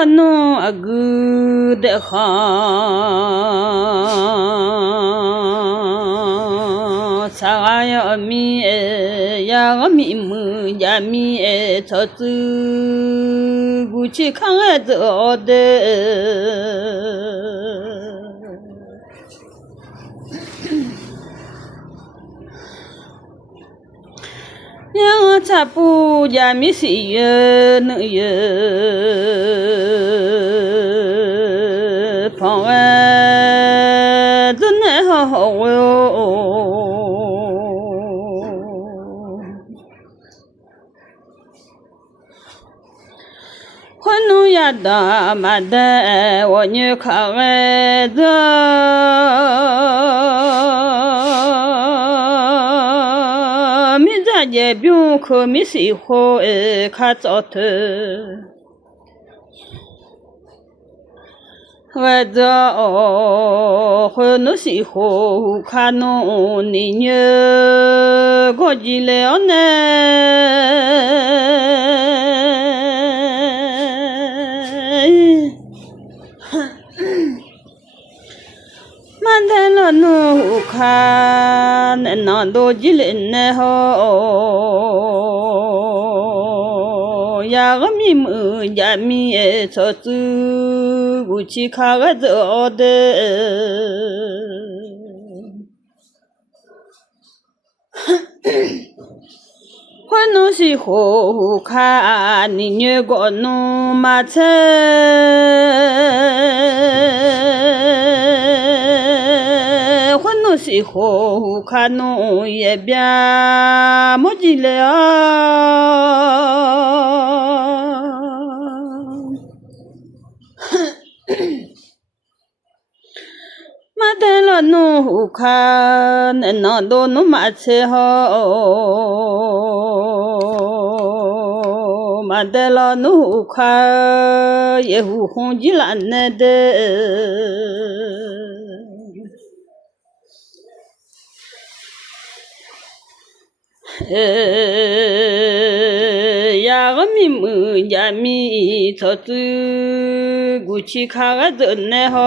了侬阿哥的行，啥呀米呀个米么呀米操子，过去看儿走的。yang capu jami siya nu ye phong zun ho ho Khunu ya da ma da wo nyu kha za也不用可没谁好看早头，我这和那谁好看侬你女过去了呢？满天了侬看那多几人呢吼，呀个米么呀米操子，过去看个走的。我侬是好看，你女个侬马车。我是好看侬也别莫记了，马得了侬好看，那多侬马车好，马得了侬好看，也不红几烂的。呀个米么呀米操子，过去看个真的好。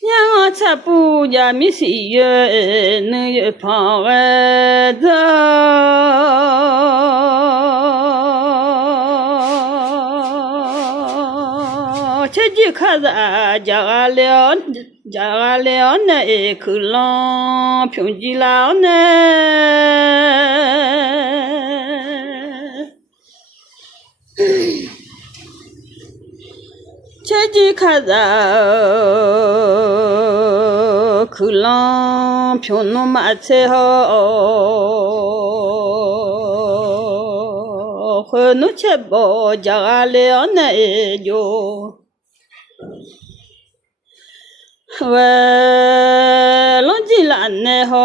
呀我才不呀米是月能有胖儿子。这几看着家了那可浪平吉了呢，这几看着可浪平农马车好，和侬吃饱家了那就。我弄起来呢好，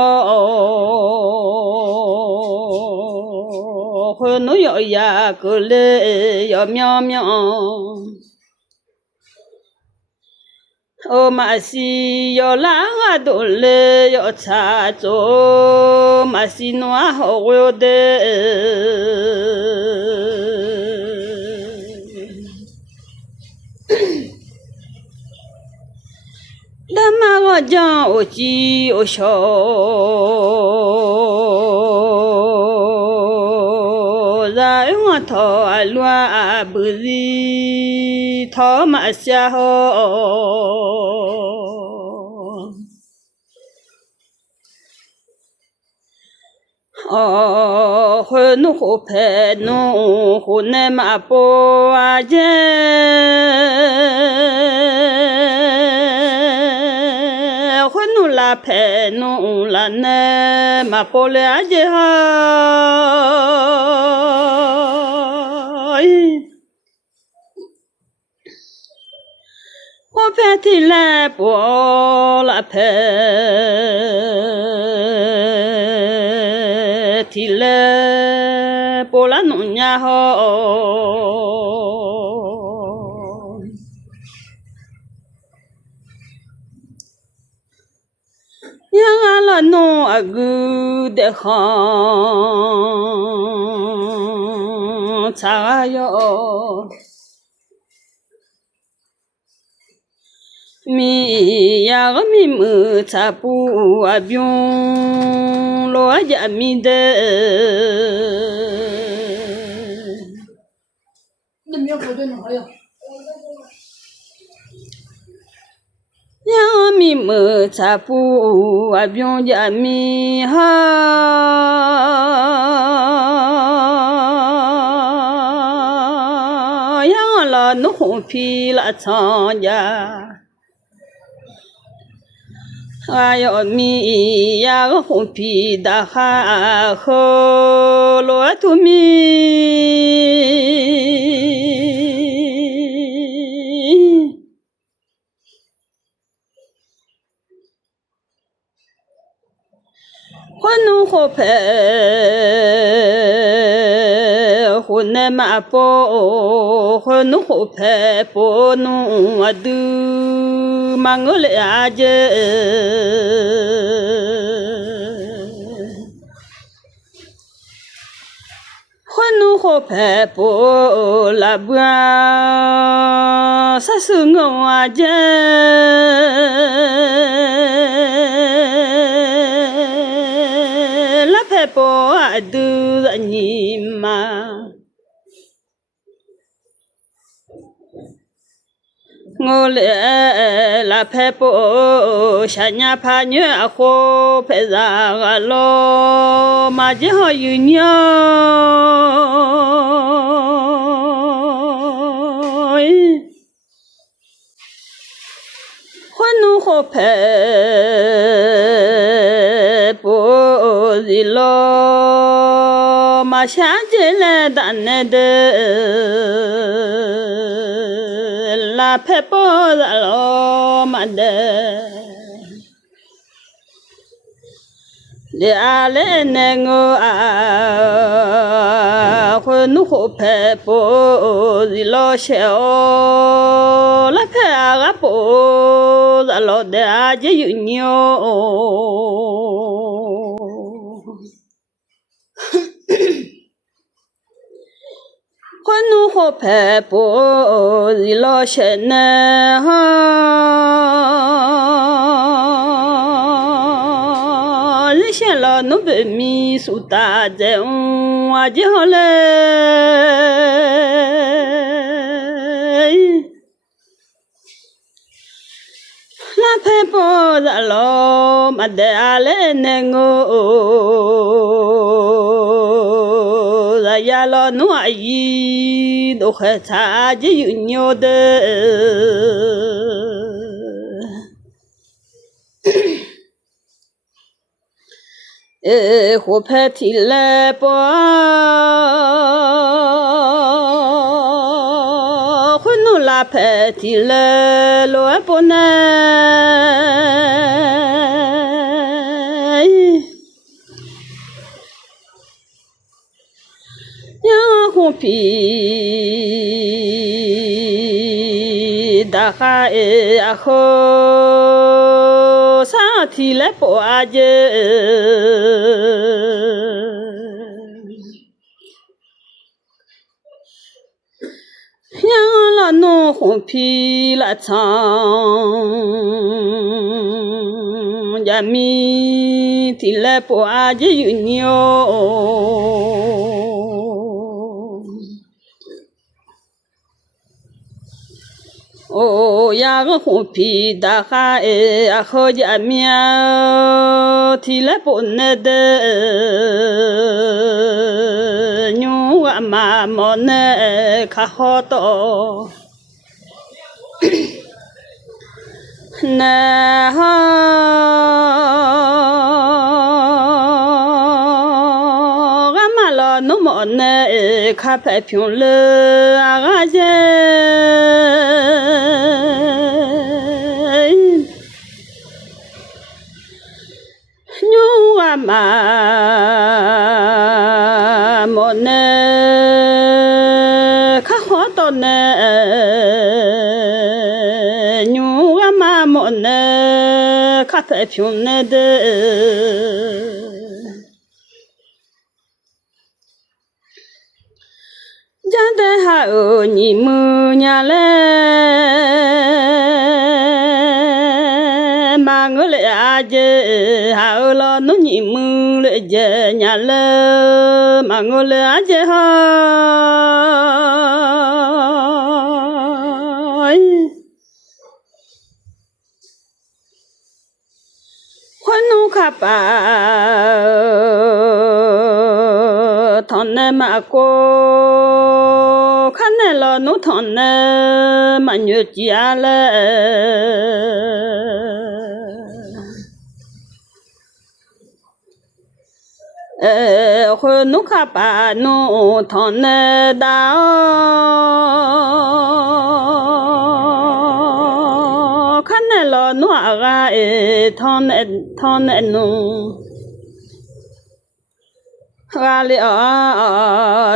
和侬要呀个嘞要喵喵，哦马西要拉啊多嘞要擦走，马西侬啊好我的。那么我讲我记我笑，然后我讨论不是讨嘛下好，哦，和侬好陪侬和那嘛不啊姐。la pe no la ne ma pole aje ha o pe ti la po la pe ti la po la no nya ho yang ala no agu 的行茶哟。mi ya mi mu cha pu a byung lo a ja mi de ya mi mu cha pu a byung ja mi ha ya la no hong pi la chang ya ai ở mi ya có hồn pi đã ha khô lo tu mi khoan nu khô phê khoan nè mà po khoan nu khô phê po nu adu mang ở lại aje khoan nu khô phê po la bua sa su ngô aje la phê po adu ni ma ngô lệ là phê bộ xa nhà phá nhớ khô phê ra gà lô mà chỉ họ yu nhớ khoan nu khô phê bộ gì lô mà xa chế lệ đàn nè đê la phê bộ ra lô mà đê để à lê nè ngô à khoan nu khô phê bộ gì lô xéo la phê à gà bộ ra lô để à chế yu nhô khoan nu khô phê bộ gì lo xe nè ha lý xe lo nó bê mi su ta dê à dê hò lê la phê bộ dạ lo mà đê à lê nè ngô ya lo no ai do kha cha ji yu nyo de e ho phe thi le po khu no la phe thi le lo po na hồn pi đã khai à khô sa thì lấy bộ aje yang là no hồn pi là chang ya mi thì lấy bộ aje yu nhiều ô ya cái hồn pi đã khai à khô ya mía thì lấy bộ nè đê nhung mà mòn nè khá khó to nè ha gà mà lo nó mòn nè khá phải phiền lơ à gà dê mà một nè khá khó to nè nhu mà một nè khá phải phiền nè đê 哦，你们娘嘞，妈我嘞阿姐，好了，侬你们嘞姐娘嘞，妈我嘞阿姐好。Khoan khá bà thằng này mà cô khá này là nó thằng này mà nhớ chia lệ khoan nó khá bà nó thằng này đã khá này là nó ra thằng này nó ra li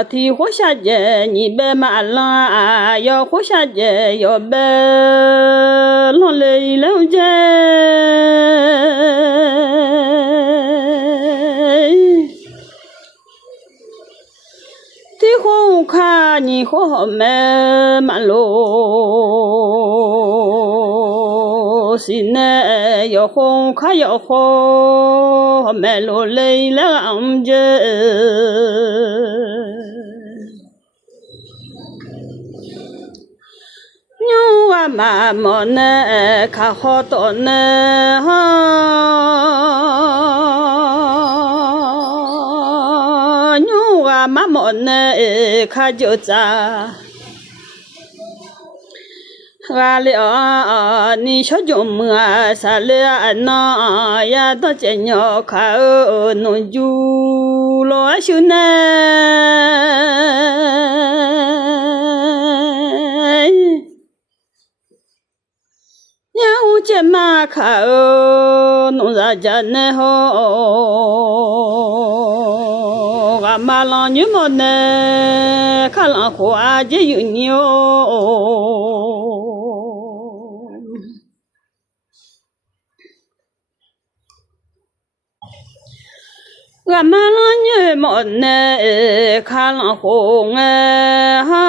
thì khó xa dễ nhị bê mà la yo khó xa dễ yo bê lo lì lâu dễ thì khó khá nhị khó mê mà lô xin yo không khá yo khó mẹ lô lì làm dễ nhua mà mòn khá khó tổn nhua mà mòn khá dễ cha ra li ni cho dùng mưa sa li na ya to che nhỏ khá no ju lo shu na ya u che ma khá no ra ja ne ho ga ma la như mo ne khá la khoa je yu nhiều ga ma la như mo ne khá la khô nghe ha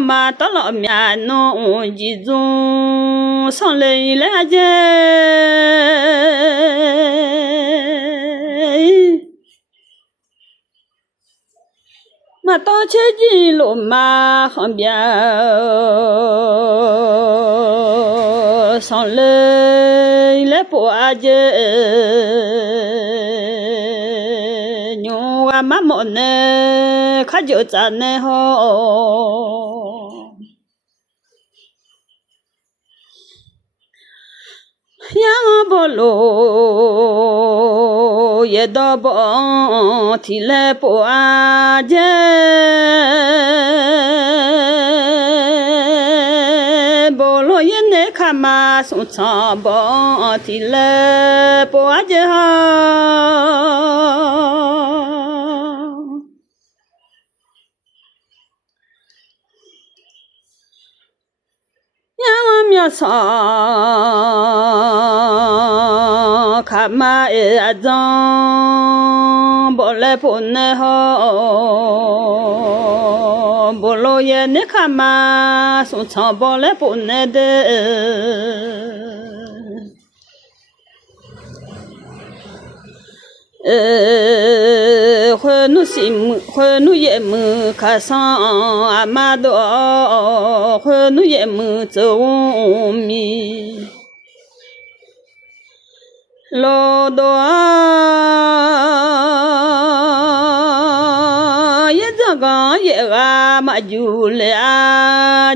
mà tao lo mẹ nó chỉ dùng xong lấy lại je mà tao chơi gì lo mà không biết xong lấy lại bộ je nhung mà món này khá dễ chán này ho yang bolo ye do bo thì lẽ po je bolo ye ne khama sun cha bo thì lẽ po je ha yang sa khama azan bole pone ho bolo ye ne khama sun cha bole pone de khnu ye mu kha sa amado khnu ye mu zo mi lo do ye zaga ye ga ma ju le a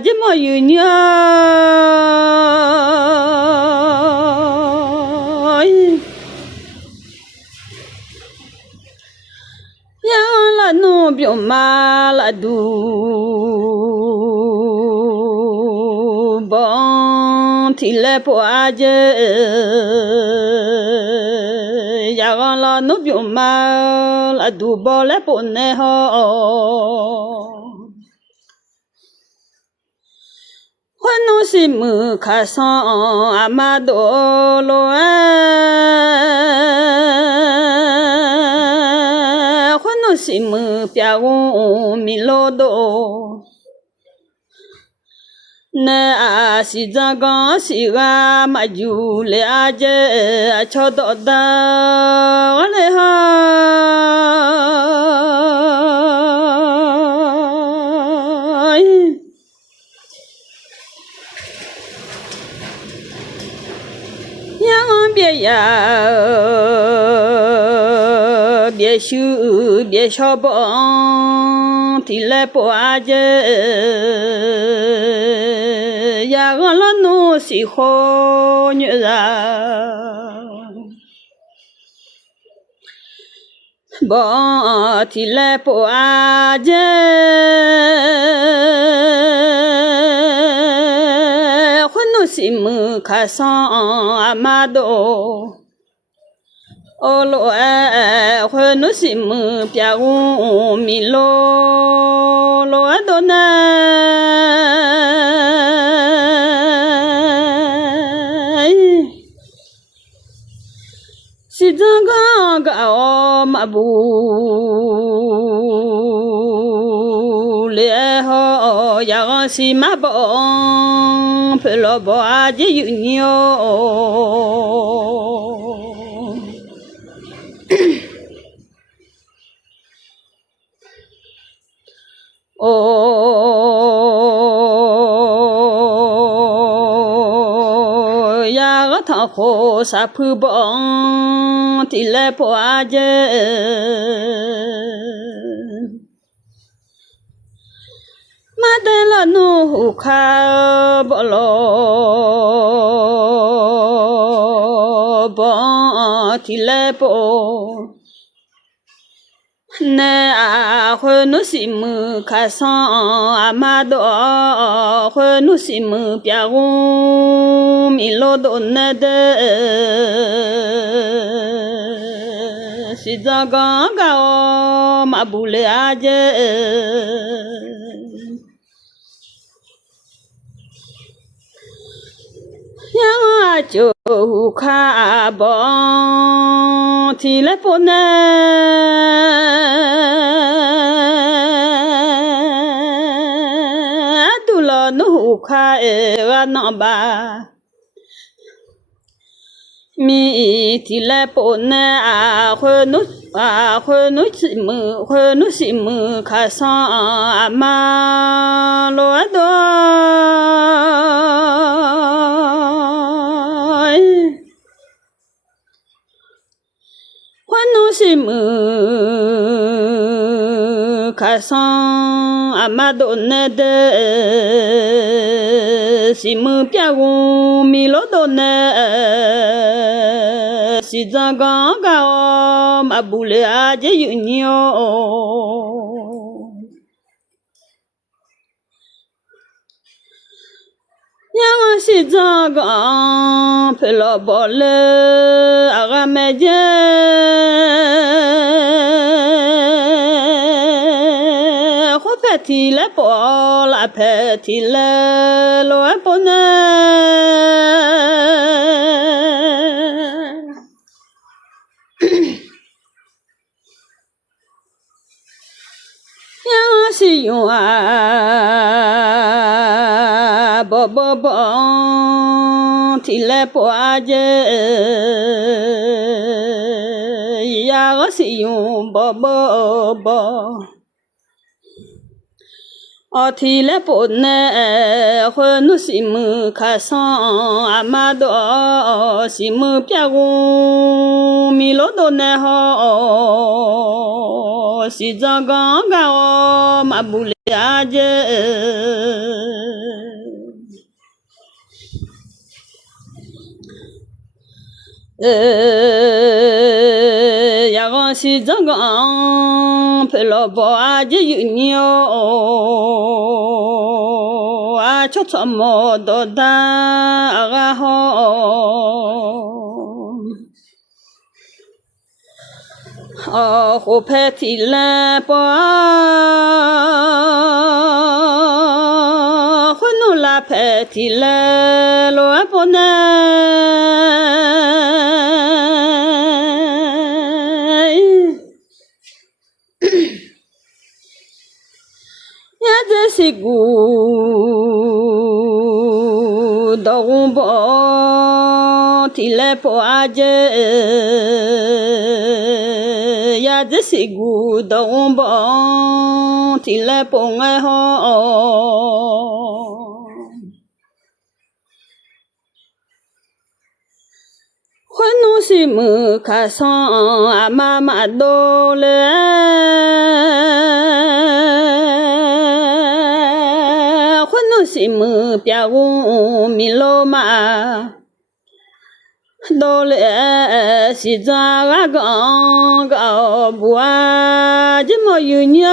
je mo yu nya ya la no bio ma la du bon thì lẽ po je ya la no bio ma la du bo le po ne ho khoan si mu kha sa amado lo 西么别问米老多。那西藏刚西个马就了解，瞧到的我来哈。呀别呀，别羞别小帮，提来不阿姐，呀我老奴是好女人，帮提来不阿姐。西么卡桑阿玛多，哦罗哎，会努西么别问米罗罗多呢？西藏刚刚哦马布列好呀西马帮，陪老婆阿姐有牛。哦呀个汤好啥铺帮，提来婆阿姐。马得了努卡不咯，帮提来婆。那会努西么卡桑阿玛多，会努西么别问米老多那的，西藏刚刚哦马布勒阿姐。呀就卡帮提来不呢，杜了努卡个那吧，米提来不呢会努西么卡桑阿玛罗多。努西么卡桑阿玛多那的，西么别问米罗多那，西藏刚刚哦马布勒阿姐有牛。呀我西藏刚陪老婆了阿个没见，我拍提来包啦拍提来罗不呢。呀我西用啊，宝宝宝，提来不阿姐，呀我西用宝宝宝，哦提来不呢，会努西么卡桑阿玛多，西么别问米罗多呢好，西藏刚刚哦马布勒阿姐。呀个西藏刚陪老婆阿姐有牛，啊吃什么都当阿个好。哦，火拍提来包，火弄拉拍提来罗不呢。西古东波提来破阿姐，呀这西古东波提来破爱好。欢怒西木卡桑阿妈妈多嘞，欢怒西木表乌米罗马多嘞，西藏阿刚高不啊，这么有鸟。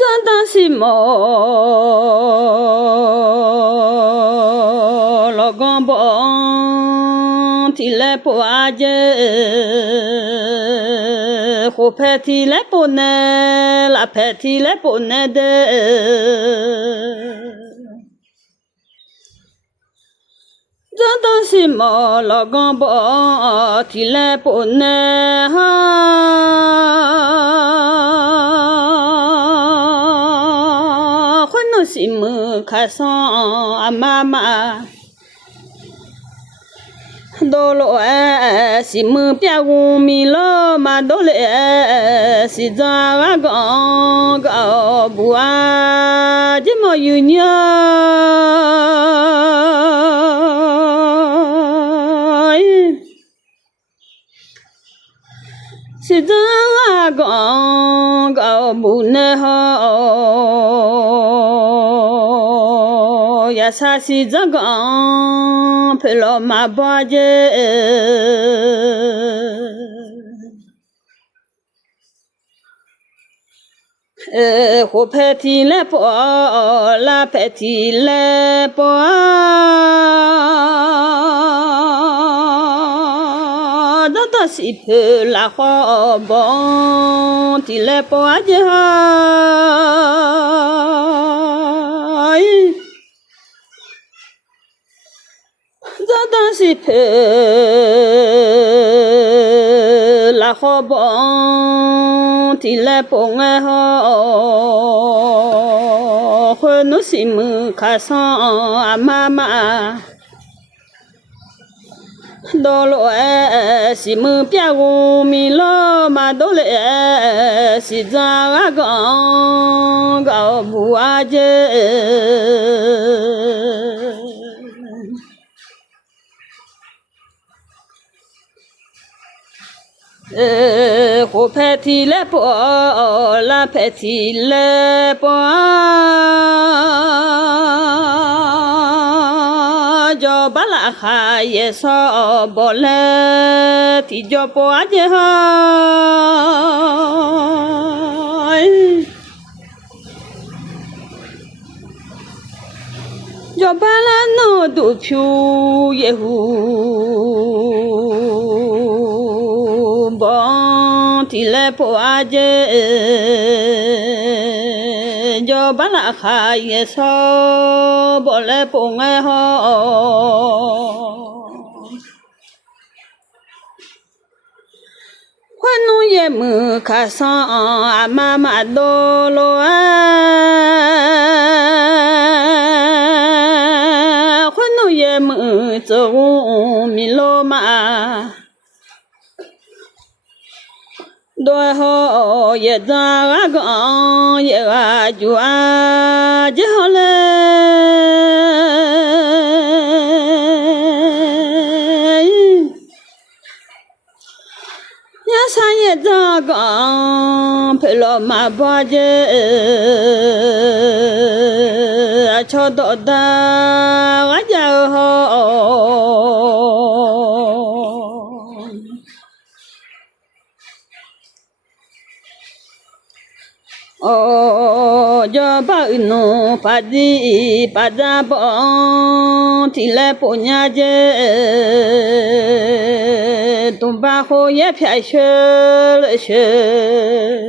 咱当时么，老公帮提来不阿姐，火拍提来不呢，拉拍提来不呢的。咱当时么，老公帮提来不呢西木卡桑阿妈妈，多罗哎西木别乌米罗马多嘞，西藏阿刚高不啊，这么有鸟。西藏阿刚高不呢好，呀啥西藏刚陪老妈巴姐，火拍提来波，拉拍提来波。到西坡拉花帮提来包阿姐哈，到西坡拉花帮提来包爱好，欢怒西木卡桑阿妈妈。多罗哎，西木别乌米罗马多嘞，西藏阿刚高不阿姐，火拍提来波，拉拍提来波。叫巴拉哈也少不来，提叫不阿姐哈。叫巴拉诺都票也胡，帮提来不阿姐。叫巴拉哈也少不来不爱好，欢怒也木卡桑阿妈妈多罗啊，欢怒也木走米罗马。多好也长阿刚也阿就阿就好嘞，呀啥也长刚陪老妈巴姐，阿吵到大阿家好。叫巴努巴迪巴扎邦提来不伢姐，东巴后也偏学了学，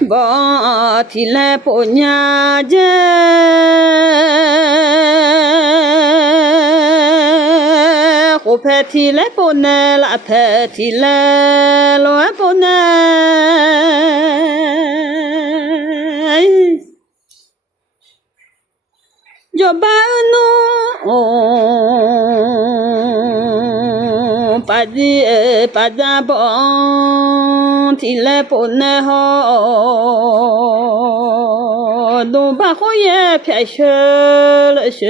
bỏ thì lẽ bộ nhà dê khổ phê thì lẽ bộ nè là phê thì lẽ lối bộ nè cho ba nó bà đi bà ra bọn thì lẽ bộ nè họ đồ bà khó ye phải sơ lại sơ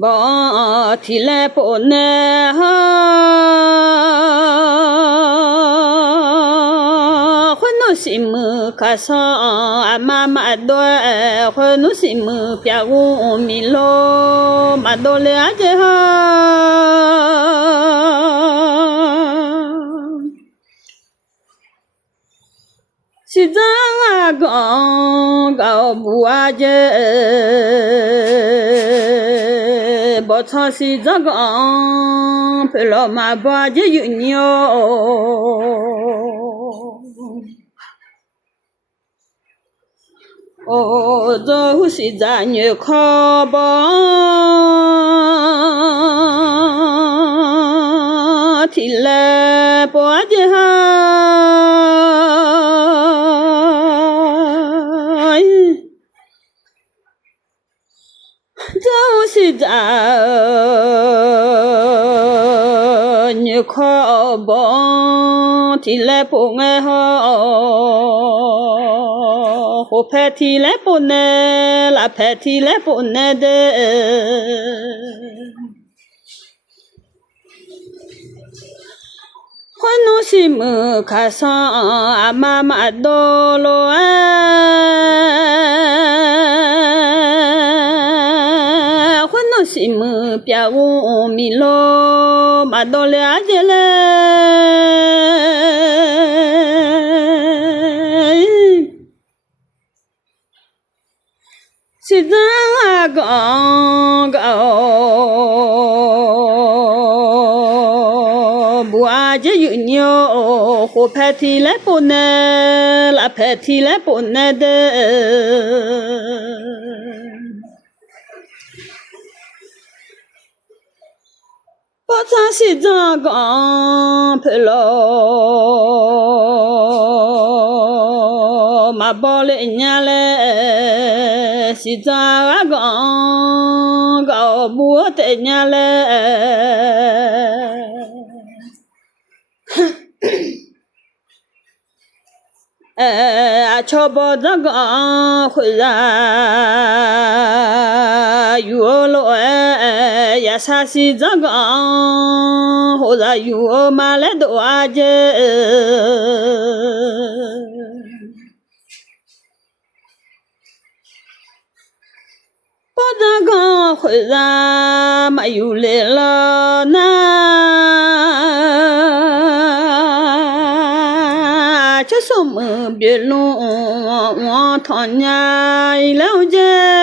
bỏ thì lẽ bộ nè họ nó xịn mưa cả sao mà đôi nó xịn mưa bia uống mi lô mà đôi lẽ chứ ha si ra gạo bùa chứ bỏ cho si ra gạo phải lo mà bỏ chứ nhiều ô dâu si ra nhiều khó bỏ thì là bỏ chứ ha dâu si ra nhiều khó bỏ thì là bỏ nghe họ khổ phê thì lẽ bộ nè là phê thì lẽ bộ nè đê khói nó xì mưa khá sao mà đô lô khói nó xì mưa bia uống mi lô mà đô lẽ dễ lẽ si ra gạo bùa chứ nhiều khổ phê thì lẽ bộ nè là phê thì lẽ bộ nè đê bỏ ra si ra gạo phê lo mà bỏ lệ nhà lệ si ra gạo búa tệ nhà lệ cho bỏ ra gạo khơi ra yêu lo ya sa si ra gạo hồ ra yêu mà lẽ đồ ai bỏ ra gạo khơi ra mà yêu lệ lo na cho số mưa biết luôn thọn nhà lâu dê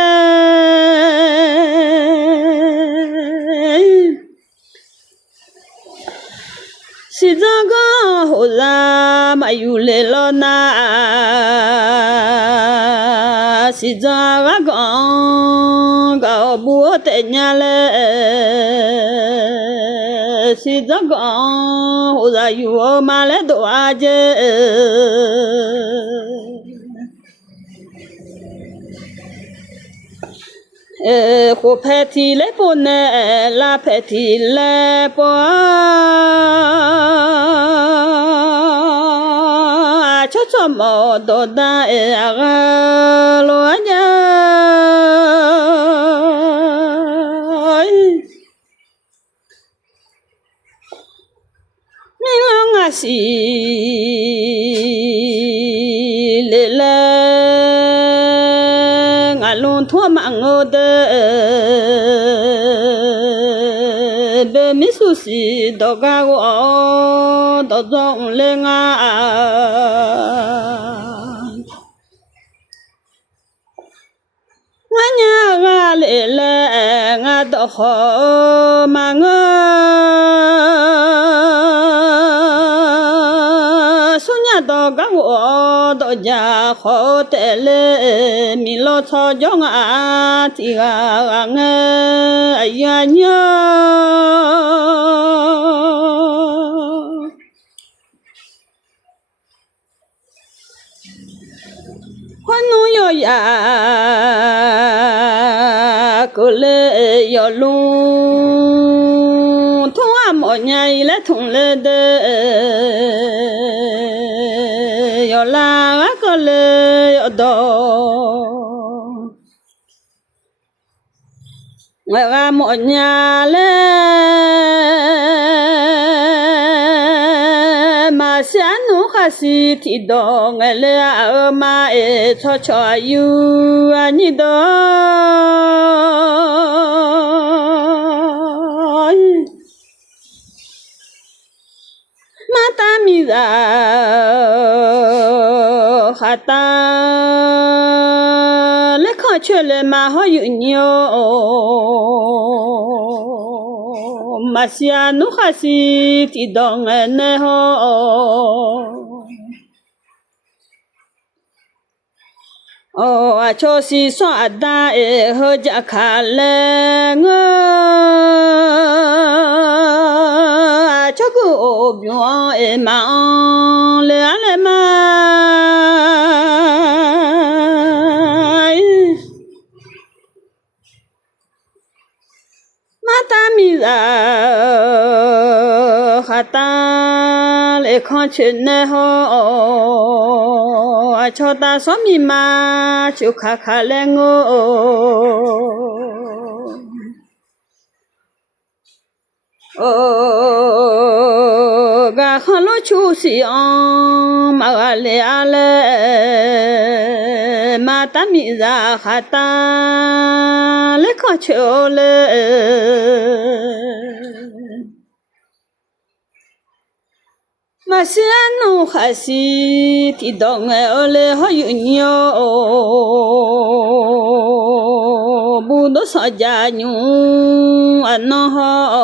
si ra gạo hồ ra mà yêu lệ lo na si ra gạo búa tệ nhà lệ si ra gạo hồ ra yêu mà lẽ đồ ai khổ phê thì lẽ bộ nè là phê thì lẽ bỏ cho mò đồ đa lo nhá mình lo ngã xì lệ lệ ngã luôn thua mạng ngô đê bê mi su xì đồ gà gõ đồ rộng lên ngã ngã nhà ngã lệ lệ ngã đồ khó mà ngơ 我到家好得嘞，米老草叫啊，这个哎呀娘，我农药呀，过来要弄，同啊毛年伊来同来的，要拉个来要到。我个毛娘嘞，马下努哈西提到我嘞阿妈诶，悄悄有啊你的，马达米拉哈达嘞，看出来马好有牛，马下努哈西提到我嘞吼。哦，啊，超市上阿达诶，好家看嘞我，啊，超个边诶忙嘞阿嘞嘛，马达米拉哈达嘞看全嘞吼。cho ta xóa mi ma chịu khá khá lên gà khăn lô chú xì mà gà lê mà ta mi ra khá ta lê khó chịu lê mà xin nụ khá xì thì đó nghe ở lê họ yu nhiều bù đô sợ già nhung anh nó họ